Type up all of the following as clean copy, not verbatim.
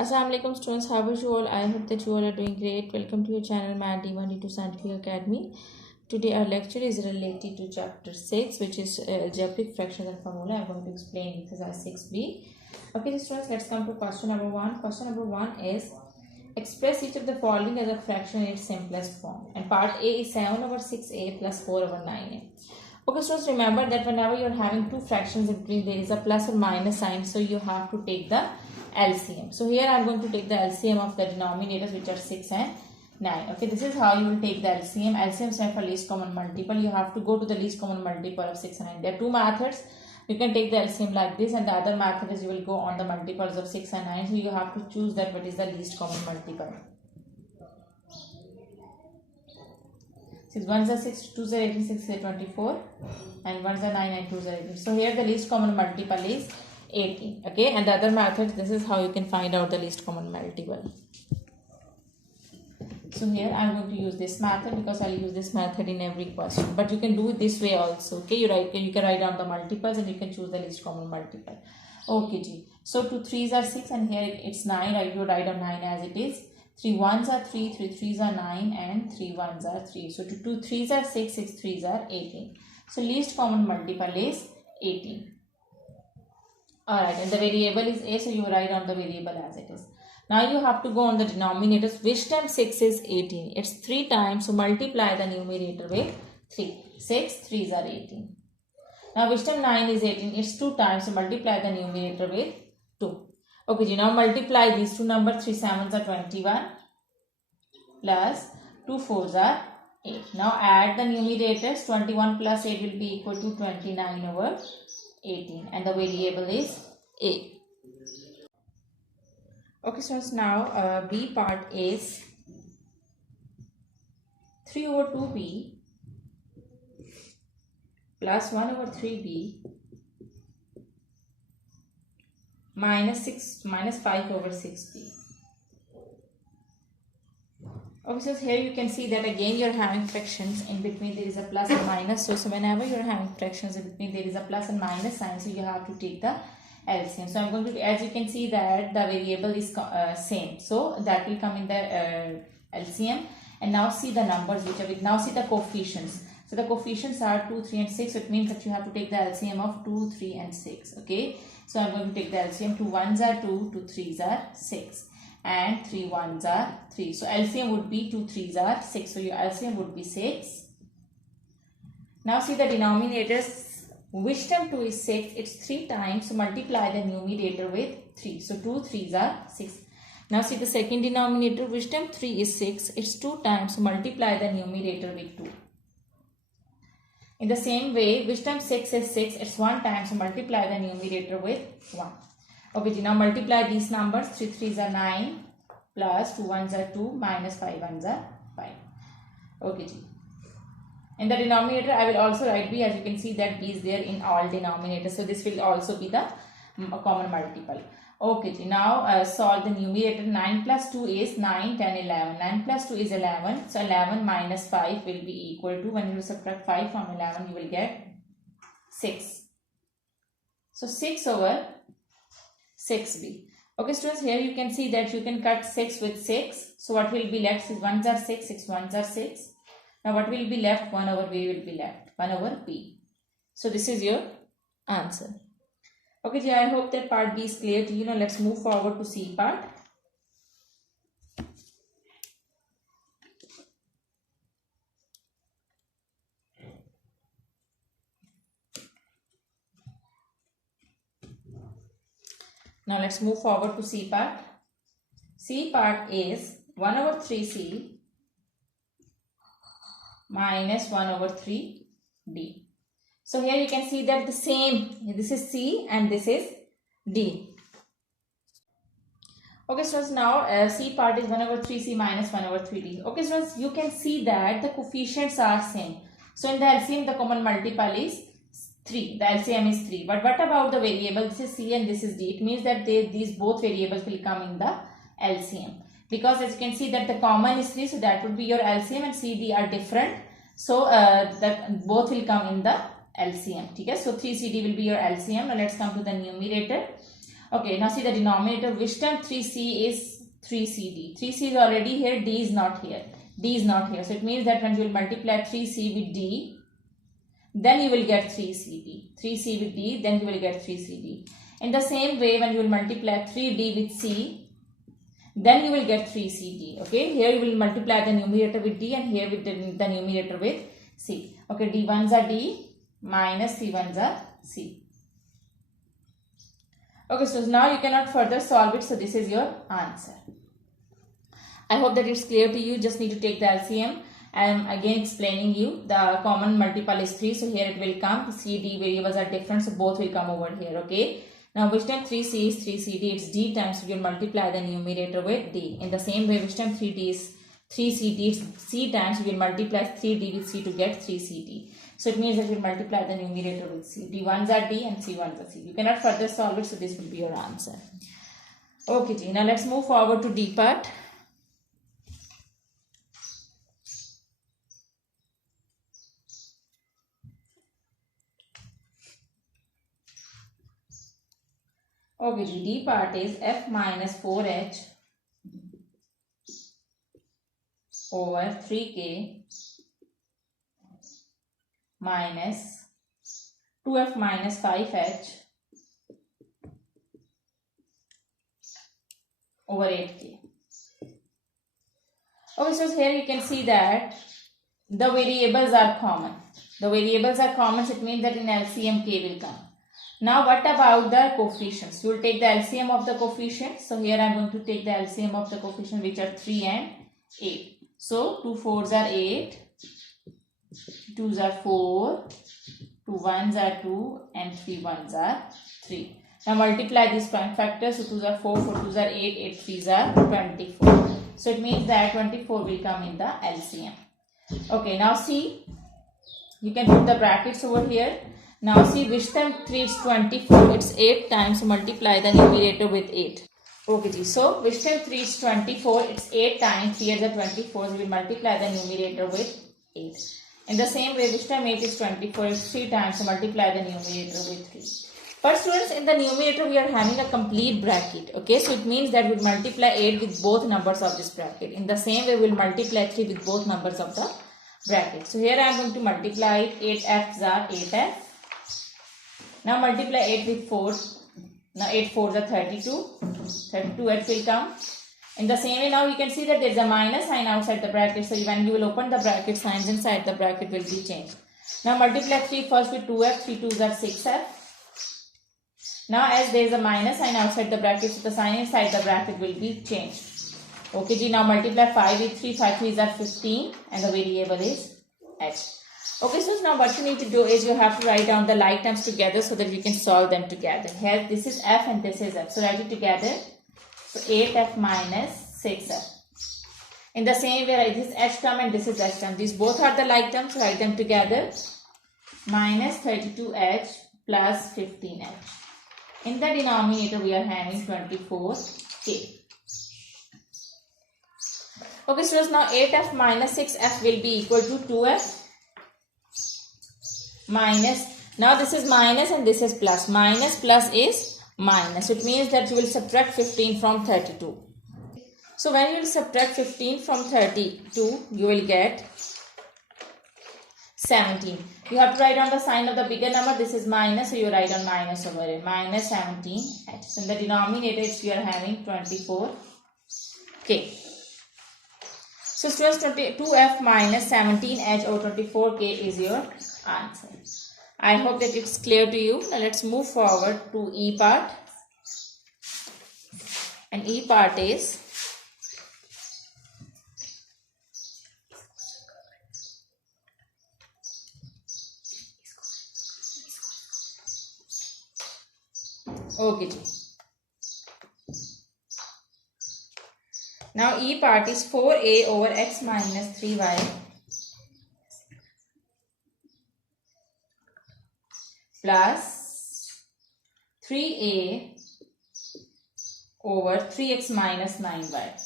Assalamualaikum students, how are you all? I hope that you all are doing great. Welcome to your channel Math D1 to Scientific Academy. Today our lecture is related to chapter 6, which is algebraic fractions and formula. I'm going to explain exercise 6b. Okay students, let's come to question number 1. Question number 1 is express each of the following as a fraction in its simplest form. And part A is 7 over 6a plus 4 over 9a. Okay students, remember that whenever you're having two fractions in between, there is a plus or minus sign, so you have to take the LCM. So here I am going to take the LCM of the denominators, which are 6 and 9. Okay, this is how you will take the LCM. LCM stands for least common multiple. You have to go to the least common multiple of 6 and 9. There are two methods. You can take the LCM like this, and the other method is you will go on the multiples of 6 and 9. So you have to choose that what is the least common multiple. 6 1s are 6, 2s are 18, 6 is 24, and 1s are 9 and 2s are 18. So here the least common multiple is 18. Okay, and the other method, this is how you can find out the least common multiple. So here I am going to use this method because I will use this method in every question. But you can do it this way also. Okay, you can write down the multiples and you can choose the least common multiple. Okay, G. So 2 3s are 6 and here it's 9. I will write down 9 as it is. 3 1s are 3, 3 3s are 9, and 3 1s are 3. So 2 3s are 6, 6 3s are 18. So least common multiple is 18. Alright, and the variable is a, so you write down the variable as it is. Now you have to go on the denominators. Which times 6 is 18? It's 3 times, so multiply the numerator with 3. 6 3s are 18. Now which time 9 is 18? It's 2 times, so multiply the numerator with 2. Okay, now multiply these two numbers. 3 7s are 21 plus 2 4s are 8. Now add the numerators. 21 plus 8 will be equal to 29 over 18, and the variable is a. Okay, so now B part is 3 over 2b plus 1 over 3b minus 5 over 6b. Okay, so here you can see that again you are having fractions in between, there is a plus and minus. So whenever you are having fractions in between, there is a plus and minus sign, so you have to take the LCM. So I'm going to, as you can see that the variable is same, so that will come in the LCM. And now see the numbers which are with, now see the coefficients. So the coefficients are 2 3 and 6, so it means that you have to take the LCM of 2 3 and 6. Okay, so I'm going to take the LCM. 2 1s are 2, 2 3s are 6, and 3 1s are 3. So LCM would be 2 3s are 6. So your LCM would be 6. Now see the denominators. Which term 2 is 6? It's 3 times. So multiply the numerator with 3. So 2 3s are 6. Now see the second denominator. Which term 3 is 6? It's 2 times. So multiply the numerator with 2. In the same way, which term 6 is 6? It's 1 time. So multiply the numerator with 1. Okay, now multiply these numbers. 3 3s are 9 plus 2 1s are 2 minus 5 1s are 5. Okay, G. In the denominator, I will also write b, as you can see that b is there in all denominators. So this will also be the common multiple. Okay, G. Now solve the numerator. 9 plus 2 is 9, 10, 11. 9 plus 2 is 11. So 11 minus 5 will be equal to, when you subtract 5 from 11, you will get 6. So 6 over 6b. Okay students, here you can see that you can cut 6 with 6. So what will be left is 1s are 6, 6 1s are 6. Now what will be left? 1 over b will be left. 1 over b. So this is your answer. Okay, I hope that part B is clear to you. Now let's move forward to C part. Now let's move forward to C part. C part is 1 over 3c minus 1 over 3d. So here you can see that the same, this is C and this is D. Okay students, now C part is 1 over 3c minus 1 over 3d. Okay students, you can see that the coefficients are same. So in the LCM, the common multiple is 3. The LCM is 3. But what about the variable? This is C and this is D. It means that these both variables will come in the LCM. Because as you can see that the common is 3, so that would be your LCM, and C, D are different. So that both will come in the LCM. Okay? So 3CD will be your LCM. Now let's come to the numerator. Okay, now see the denominator. Which term 3c is 3cd? 3c is already here, d is not here. D is not here. So it means that when you will multiply 3c with d, then you will get 3cd. 3c with d, then you will get 3cd. In the same way, when you will multiply 3d with c, then you will get 3cd. Okay, here you will multiply the numerator with d and here with the numerator with c. Okay, d1s are d minus c1s are c. Okay, so now you cannot further solve it. So this is your answer. I hope that it's clear to you. Just need to take the LCM. I am again explaining you the common multiple is 3. So here it will come. C, D variables are different. So both will come over here. Okay. Now which time 3C is 3CD. It's D times. So you will multiply the numerator with D. In the same way, which time 3D is 3CD. It's C times. You will multiply 3D with C to get 3CD. So it means that you will multiply the numerator with C. D1s are D and C1s are C. You cannot further solve it. So this will be your answer. Okay, G. Now let's move forward to D part. Okay, D part is f minus 4h over 3k minus 2f minus 5h over 8k. Okay, so here you can see that the variables are common. The variables are common, so it means that in LCM k will come. Now what about the coefficients? You will take the LCM of the coefficients. So here I am going to take the LCM of the coefficients, which are 3 and 8. So 2 4s are 8, 2s are 4, 2 1s are 2 and 3 1s are 3. Now multiply these prime factors. So 2s are 4, 4 2s are 8, 8 3s are 24. So it means that 24 will come in the LCM. Okay, now see, you can put the brackets over here. Now see which time 3 is 24. It's 8 times. So multiply the numerator with 8. Okay, so which time 3 is 24. It's 8 times. 3 is 24. So we will multiply the numerator with 8. In the same way, which time 8 is 24. It's 3 times. So multiply the numerator with 3. But students, in the numerator we are having a complete bracket. Okay, so it means that we will multiply 8 with both numbers of this bracket. In the same way, we will multiply 3 with both numbers of the bracket. So here I am going to multiply it. 8f's are 8f. Now multiply 8 with 4. Now 8 4s are 32. 32h will come. In the same way, now you can see that there is a minus sign outside the bracket. So when you will open the bracket, signs inside the bracket will be changed. Now multiply 3 first with 2f. 3 2s are 6f. Now as there is a minus sign outside the bracket, so the sign inside the bracket will be changed. Okay, G. Now multiply 5 with 3. 5 3s are 15 and the variable is h. Okay, so now what you need to do is you have to write down the like terms together so that you can solve them together. Here this is f and this is f. So write it together. So 8f minus 6f. In the same way, write this h term and this is h term. These both are the like terms. So write them together. Minus 32h plus 15h. In the denominator we are having 24k. Okay, so now 8f minus 6f will be equal to 2f. Minus, now this is minus and this is plus. Minus plus is minus. It means that you will subtract 15 from 32. So when you will subtract 15 from 32, you will get 17. You have to write down the sign of the bigger number. This is minus, so you write on minus over it. Minus 17h. So in the denominator, you are having 24k. So students, 2f minus 17h over 24k is your answer. I hope that it's clear to you. Now let's move forward to E part. And E part is okay. Now E part is 4a over x minus 3y plus 3a over 3x minus 9y.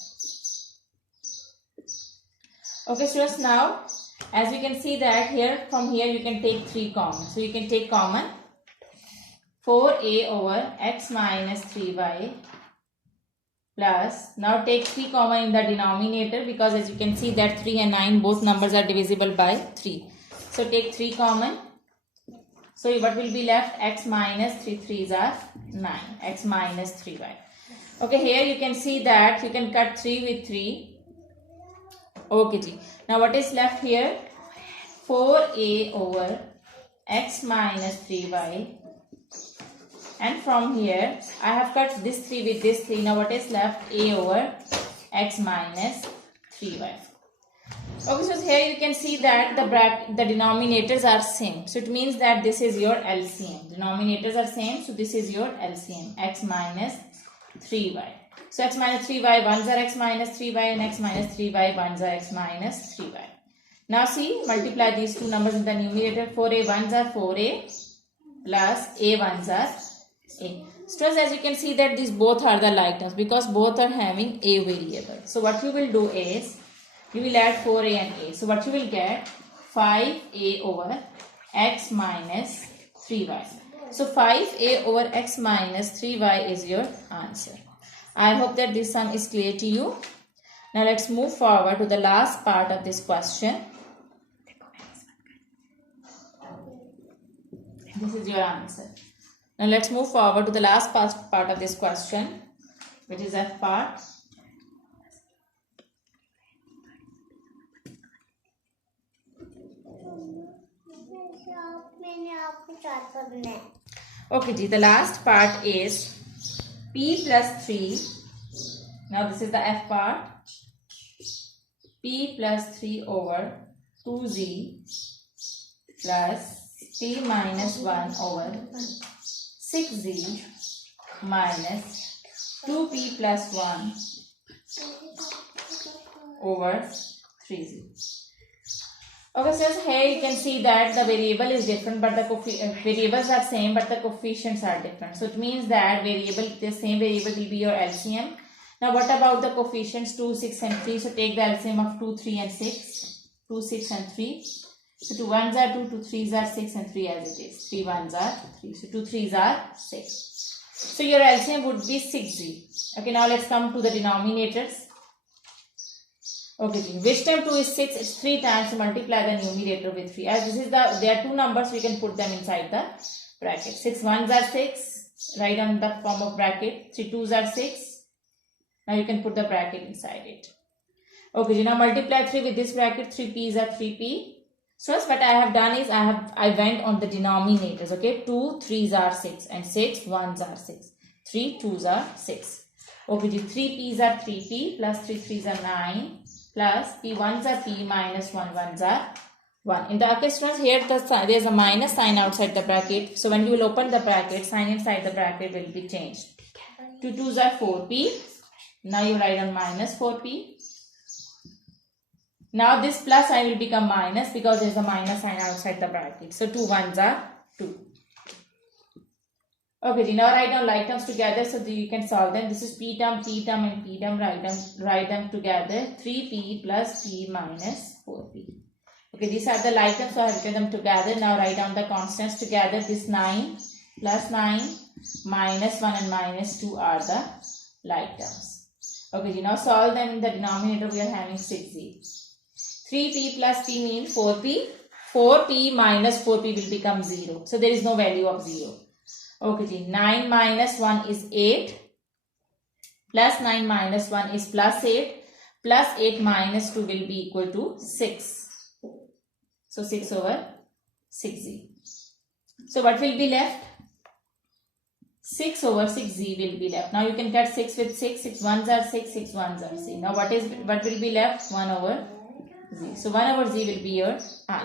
Okay, students, now as you can see that here, from here you can take 3 common. So you can take common 4a over x minus 3y plus, now take 3 common in the denominator because as you can see that 3 and 9 both numbers are divisible by 3. So take 3 common. So what will be left? X minus 3 3s are 9. X minus 3y. Okay, here you can see that you can cut 3 with 3. Okay, ji. Now what is left here? 4a over x minus 3y. And from here, I have cut this 3 with this 3. Now what is left? A over x minus 3y. Okay, so here you can see that the denominators are same. So it means that this is your LCM. Denominators are same, so this is your LCM. X minus 3y. So x minus 3y, 1s are x minus 3y and x minus 3y, 1s are x minus 3y. Now see, multiply these two numbers in the numerator. 4a, 1s are 4a plus a, 1s are a. So as you can see that these both are the like terms because both are having a variable. So what you will do is, you will add 4a and a. So what you will get? 5a over x minus 3y. So 5a over x minus 3y is your answer. I hope that this sum is clear to you. Now let's move forward to the last part of this question. This is your answer. Now let's move forward to the last part of this question, which is F part. Okay, the last part is p plus 3. Now this is the F part. P plus 3 over 2z plus p minus 1 over 6z minus 2p plus 1 over 3z. Okay, so here you can see that the variable is different, but the variables are same, but the coefficients are different. So it means that the same variable will be your LCM. Now what about the coefficients 2, 6 and 3? So take the LCM of 2, 3 and 6. 2, 6 and 3. So 2 1s are 2, 2 3s are 6 and 3 as it is. 3 1s are 3. So 2 3s are 6. So your LCM would be 6z. Okay, now let's come to the denominators. Okay, which term 2 is 6? It's 3 times, so multiply the numerator with 3. As this is there are two numbers, we can put them inside the bracket. 6 1s are 6. Write on the form of bracket. 3 2s are 6. Now you can put the bracket inside it. Okay, now multiply 3 with this bracket. 3p's are 3p. So what I have done is I went on the denominators. Okay, 2 3s are 6 and 6 1s are 6. 3 2s are 6. Okay, 3p's are 3p plus 3 3s are 9 plus p 1s are p minus 1 1s are 1. In the case students, here there is a minus sign outside the bracket. So when you will open the bracket, sign inside the bracket will be changed. 2 2s are 4p. Now you write on minus 4p. Now this plus sign will become minus because there is a minus sign outside the bracket. So 2 1s are 2. Okay, now write down like terms together so that you can solve them. This is p term and p term. Write them together. 3p plus p minus 4p. Okay, these are the like terms, so I have written them together. Now write down the constants together. This 9 plus 9 minus 1 and minus 2 are the like terms. Okay, now solve them in the denominator. We are having 6z. 3p plus p means 4p. 4p minus 4p will become 0. So there is no value of 0. Okay, 9 minus 1 is 8. Plus 9 minus 1 is plus 8. Plus 8 minus 2 will be equal to 6. So 6 over 6z. So what will be left? 6 over 6z will be left. Now you can cut 6 with 6. 6 1s are 6. 6 1s are 6. Now what will be left? 1 over z. So 1 over z will be your answer.